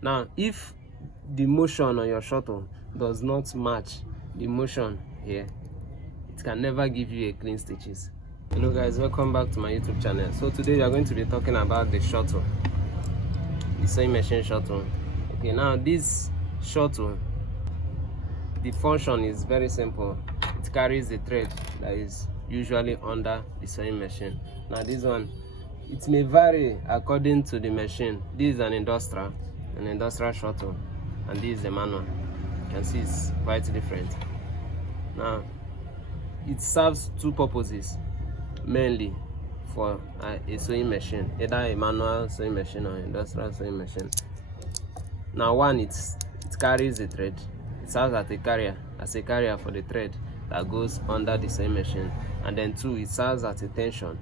Now if the motion on your shuttle does not match the motion here, it can never give you a clean stitches. Hello guys, welcome back to my YouTube channel. So today we are going to be talking about the shuttle, the sewing machine shuttle. Okay, now this shuttle, the function is very simple. It carries the thread that is usually under the sewing machine. Now this one, it may vary according to the machine. This is an industrial shuttle, and this is a manual. You can see it's quite different. Now it serves two purposes mainly for a sewing machine, either a manual sewing machine or industrial sewing machine. Now one, it carries the thread. It serves as a carrier for the thread that goes under the sewing machine. And then two, it serves as a tension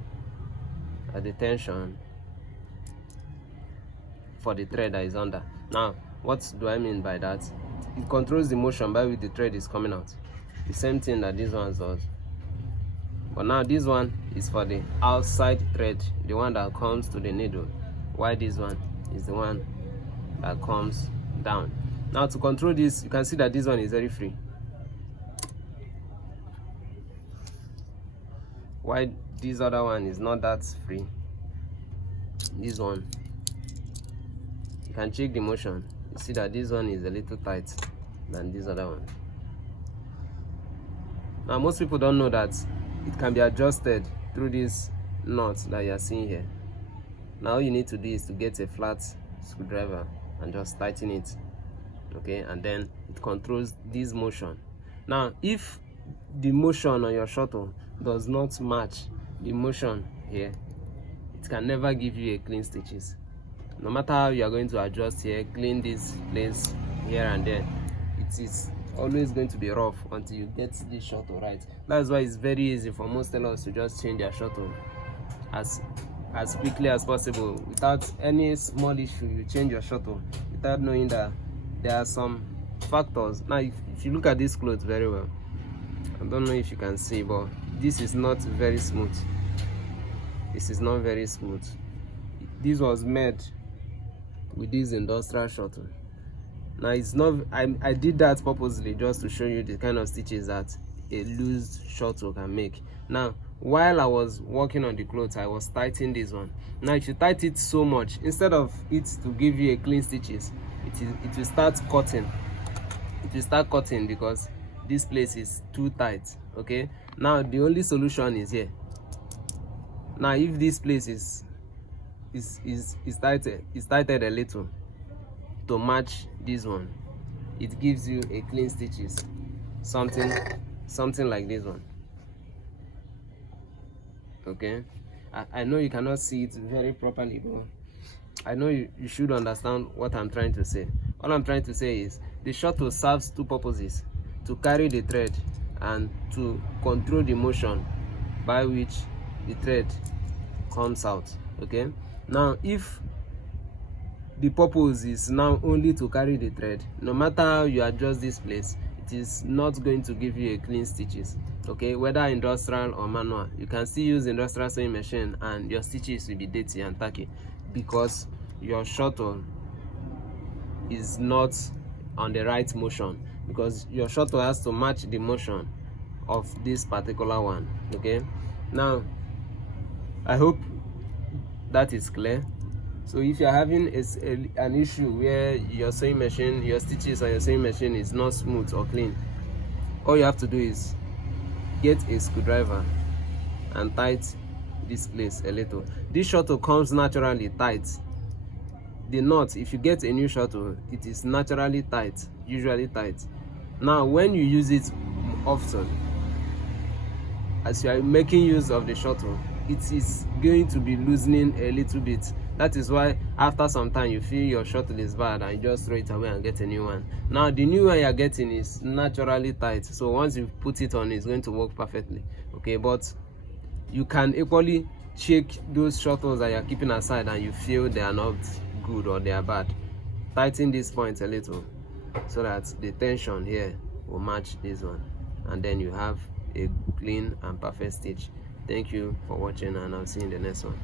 for the thread that is under. Now what do I mean by that? It controls the motion by which the thread is coming out, the same thing that this one does. But now this one is for the outside thread, the one that comes to the needle, while this one is the one that comes down. Now to control this, you can see that this one is very free, while this other one is not that free. This one, you can check the motion. You see that this one is a little tight than this other one. Now most people don't know that it can be adjusted through this nut that you are seeing here. Now all you need to do is to get a flat screwdriver and just tighten it, okay, and then it controls this motion. Now if the motion on your shuttle does not match the motion here, it can never give you a clean stitches. No matter how you are going to adjust here, clean this place here and there, it is always going to be rough until you get this shuttle right. That's why it's very easy for most tailors to just change their shuttle as quickly as possible without any small issue. You change your shuttle without knowing that there are some factors. Now if you look at this cloth very well, I don't know if you can see, but this is not very smooth. This is not very smooth. This was made with this industrial shuttle. Now it's not, I did that purposely just to show you the kind of stitches that a loose shuttle can make. Now while I was working on the clothes, I was tightening this one. Now if you tighten it so much, instead of it to give you a clean stitches, it will start cutting. It will start cutting because this place is too tight. Okay, now the only solution is here. Now if this place is tightened a little to match this one, it gives you a clean stitches, something like this one. Okay, I know you cannot see it very properly, but I know you should understand what I'm trying to say. All I'm trying to say is the shuttle serves two purposes: to carry the thread and to control the motion by which the thread comes out. Okay, now if the purpose is now only to carry the thread, no matter how you adjust this place, it is not going to give you a clean stitches. Okay, whether industrial or manual, you can still use industrial sewing machine and your stitches will be dirty and tacky because your shuttle is not on the right motion, because your shuttle has to match the motion of this particular one. Okay, now I hope that is clear. So if you're having an issue where your sewing machine, your stitches on your sewing machine is not smooth or clean, all you have to do is get a screwdriver and tighten this place a little. This shuttle comes naturally tight. The nut, if you get a new shuttle, it is naturally tight, usually tight. Now when you use it often, as you are making use of the shuttle, it is going to be loosening a little bit. That is why after some time you feel your shuttle is bad and you just throw it away and get a new one. Now the new one you are getting is naturally tight, so once you put it on, it's going to work perfectly. Okay, but you can equally check those shuttles that you are keeping aside and you feel they are not good or they are bad. Tighten this point a little so that the tension here will match this one, and then you have a clean and perfect stitch. Thank you for watching, and I'll see you in the next one.